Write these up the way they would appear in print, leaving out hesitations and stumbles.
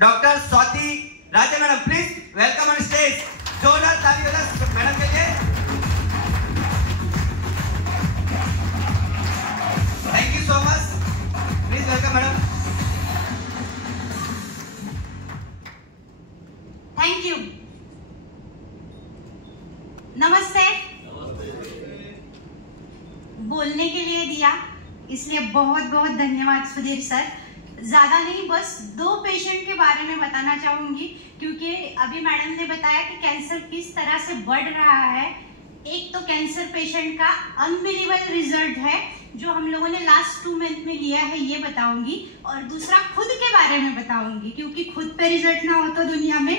Doctor Swati Raje madam, please welcome on stage. जोरदार ताली बजाओ मैडम के लिए। Thank you so much, please welcome madam. Thank you. नमस्ते। बोलने के लिए दिया इसलिए बहुत बहुत धन्यवाद सुधीर सर। ज्यादा नहीं, बस 2 पेशेंट के बारे में बताना चाहूंगी, क्योंकि अभी मैडम ने बताया कि कैंसर किस तरह से बढ़ रहा है। एक तो कैंसर पेशेंट का अनबिलीवेबल रिजल्ट है जो हम लोगों ने लास्ट 2 मंथ में लिया है, ये बताऊंगी। और दूसरा खुद के बारे में बताऊंगी, क्योंकि खुद पे रिजल्ट ना हो तो दुनिया में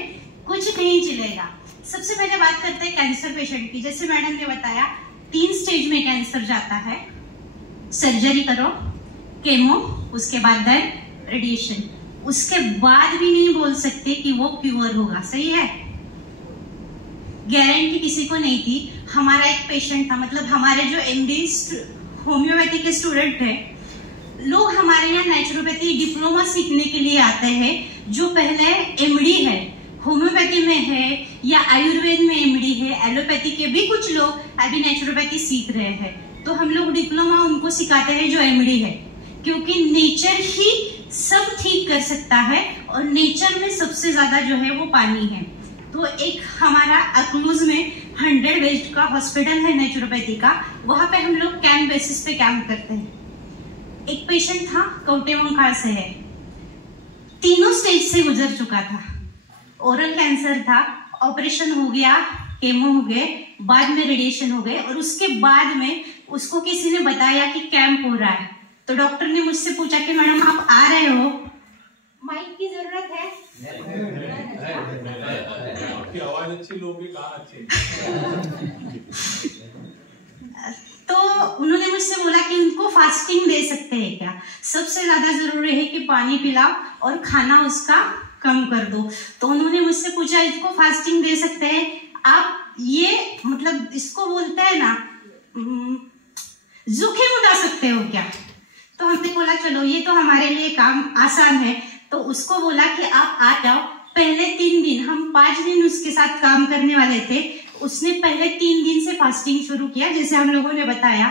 कुछ नहीं चलेगा। सबसे पहले बात करते हैं कैंसर पेशेंट की। जैसे मैडम ने बताया 3 स्टेज में कैंसर जाता है। सर्जरी करो, केमो, उसके बाद देन रेडिएशन। उसके बाद भी नहीं बोल सकते कि वो क्योर होगा, सही है? गारंटी किसी को नहीं थी। हमारा एक पेशेंट था, मतलब हमारे जो एमडी होम्योपैथी के स्टूडेंट है, लोग हमारे यहाँ नेचुरोपैथी डिप्लोमा सीखने के लिए आते हैं। जो पहले एमडी है, होम्योपैथी में है या आयुर्वेद में एमडी है, एलोपैथी के भी कुछ लोग अभी नेचुरोपैथी सीख रहे हैं, तो हम लोग डिप्लोमा उनको सिखाते हैं जो एमडी है, क्योंकि नेचर ही सब ठीक कर सकता है और नेचर में सबसे ज्यादा जो है वो पानी है। तो एक हमारा अकलूज में 100 बेड का हॉस्पिटल है नेचुरोपैथी का, वहां पे हम लोग कैंप बेसिस पे कैंप करते हैं। एक पेशेंट था, कौटेमंकाल से है, 3 स्टेज से गुजर चुका था। ओरल कैंसर था, ऑपरेशन हो गया, केमो हो गए, बाद में रेडिएशन हो गए, और उसके बाद में उसको किसी ने बताया कि कैंप हो रहा है। तो डॉक्टर ने मुझसे पूछा कि मैडम आप आ रहे हो, माइक की जरूरत है? आपकी आवाज अच्छी, लोग भी कहा अच्छी। तो उन्होंने मुझसे बोला कि उनको फास्टिंग दे सकते हैं क्या? सबसे ज्यादा जरूरी है कि पानी पिलाओ और खाना उसका कम कर दो। तो उन्होंने मुझसे पूछा इसको फास्टिंग दे सकते हैं आप, ये मतलब इसको बोलते हैं ना जोखिम उठा सकते हो क्या? तो हमने बोला चलो ये तो हमारे लिए काम आसान है। तो उसको बोला कि आप आ जाओ। पहले 3 दिन, हम 5 दिन उसके साथ काम करने वाले थे, उसने पहले 3 दिन से फास्टिंग शुरू किया, जैसे हम लोगों ने बताया।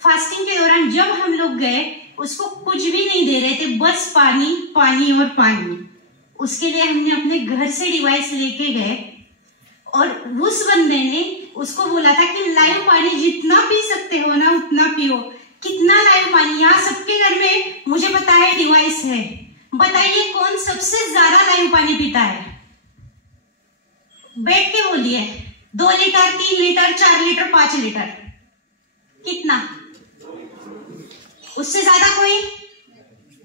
फास्टिंग के दौरान जब हम लोग गए, उसको कुछ भी नहीं दे रहे थे, बस पानी पानी और पानी। उसके लिए हमने अपने घर से डिवाइस लेके गए और उस बंदे ने उसको बोला था कि लाइव पानी जितना पी सकते हो ना उतना पियो। कितना लाइव पानी? यहाँ सबके घर में मुझे पता है डिवाइस है, बताइए कौन सबसे ज्यादा लाइव पानी पीता है? बैठ के बोलिए। 2 लीटर, 3 लीटर, 4 लीटर, 5 लीटर, कितना? उससे ज्यादा कोई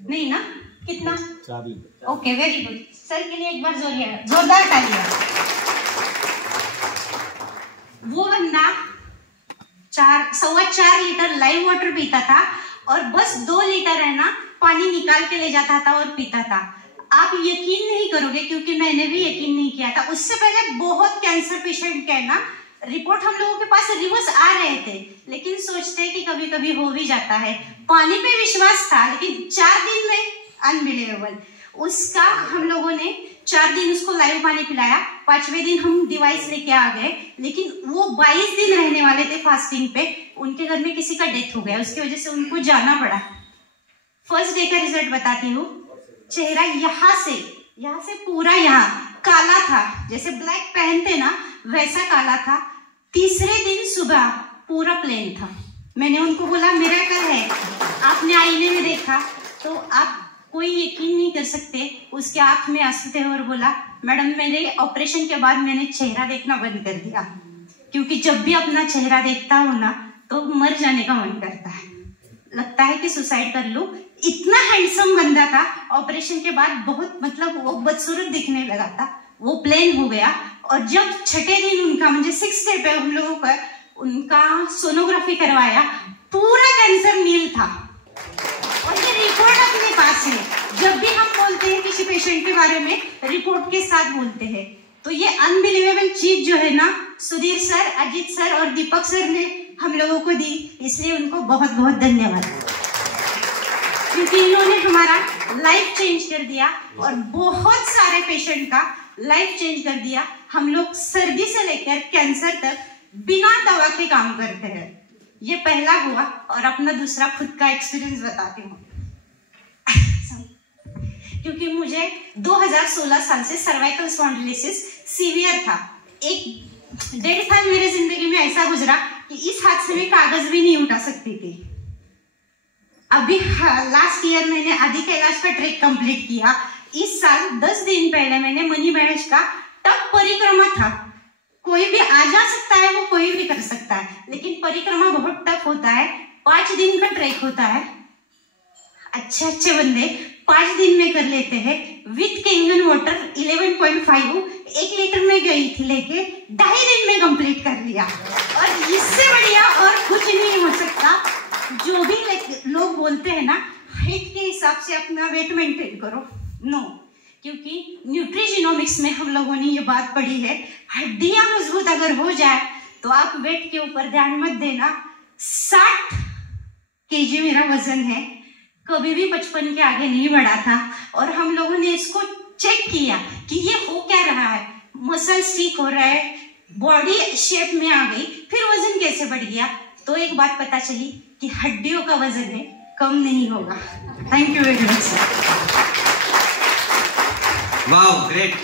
नहीं ना? कितना? 4 litre. Okay, very good. Sir के लिए एक बार जोरदार तालियां। वो बंदा 4.25 लीटर लाइव वाटर पीता था और बस 2 लीटर है ना पानी निकाल के ले जाता था और पीता था। आप यकीन नहीं करोगे, क्योंकि मैंने भी यकीन नहीं किया था। उससे पहले बहुत कैंसर पेशेंट के ना रिपोर्ट हम लोगों के पास रिवर्स आ रहे थे, लेकिन सोचते हैं कि कभी कभी हो भी जाता है। पानी पे विश्वास था, लेकिन 4 दिन में अनबिलीवेबल। उसका हम लोगों ने 4 दिन उसको लाइव पानी पिलाया, 5वें दिन हम डिवाइस लेके आ गए, लेकिन वो 22 दिन रहने वाले थे फास्टिंग पे। उनके घर में किसी का डेथ हो गया, उसकी वजह से उनको जाना पड़ा। फर्स्ट डे का रिजल्ट बताती हूँ। चेहरा यहाँ से पूरा यहाँ काला था, जैसे ब्लैक पहनते ना वैसा काला था। तीसरे दिन सुबह पूरा प्लेन था। मैंने उनको बोला मिरेकल है, आपने आईने में देखा तो आप कोई यकीन नहीं कर सकते। उसके आंख में आंसू थे और बोला मैडम मेरे ऑपरेशन के बाद मैंने चेहरा देखना बंद कर दिया, क्योंकि जब भी अपना चेहरा देखता हूँ ना तो मर जाने का मन करता है, लगता है कि सुसाइड कर लूं। इतना हैंडसम बंदा था, ऑपरेशन के बाद बहुत मतलब वो बदसूरत दिखने लगा था। वो प्लेन हो गया और जब 6ठे दिन उनका म्हणजे 6th डे पे हम लोगों का उनका सोनोग्राफी करवाया, पूरा कैंसर नील था और ये रिपोर्ट अपने पास है। जब भी हम बोलते हैं किसी पेशेंट के बारे में रिपोर्ट के साथ बोलते हैं, तो ये अनबिलीवेबल चीज जो है ना सुधीर सर, अजीत सर और दीपक सर ने हम लोगों को दी, इसलिए उनको बहुत बहुत धन्यवाद, क्योंकि इन्होंने हमारा लाइफ चेंज कर दिया और बहुत सारे पेशेंट का लाइफ चेंज कर दिया। हम लोग सर्दी से लेकर कैंसर तक बिना दवा के काम करते हैं। ये पहला हुआ और अपना दूसरा खुद का एक्सपीरियंस बताती हूँ। क्योंकि मुझे 2016 साल से सर्वाइकल स्पॉन्डिलोसिस सीवियर था। 1.5 साल मेरे जिंदगी में ऐसा गुजरा कि इस हाथ से मैं कागज भी नहीं उठा सकती थी। अभी लास्ट ईयर मैंने आदि कैलाश का ट्रेक कंप्लीट किया। इस साल 10 दिन पहले मैंने मनी महर्ष का टफ परिक्रमा था। कोई भी आ जा सकता है, वो कोई भी कर सकता है, लेकिन परिक्रमा बहुत टफ होता है। 5 दिन का ट्रेक होता है। अच्छे बंदे 5 दिन में कर लेते हैं विथ कैंगन वाटर 11.5 1 लीटर में गई थी लेके 2.5 दिन में कंप्लीट कर लिया। और इससे बढ़िया और कुछ नहीं हो सकता। जो भी लोग बोलते हैं ना हाइट के हिसाब से अपना वेट मेंटेन करो, नो, क्योंकि न्यूट्रिजिनोमिक्स में हम लोगों ने ये बात पढ़ी है, हड्डियां मजबूत अगर हो जाए तो आप वेट के ऊपर ध्यान मत देना। 60 kg मेरा वजन है, कभी भी 55 के आगे नहीं बढ़ा था। और हम लोगों ने इसको चेक किया कि ये हो क्या रहा है, मसल्स ठीक हो रहा है, बॉडी शेप में आ गई, फिर वजन कैसे बढ़ गया। तो एक बात पता चली कि हड्डियों का वजन है, कम नहीं होगा। Thank you very much. Wow, great.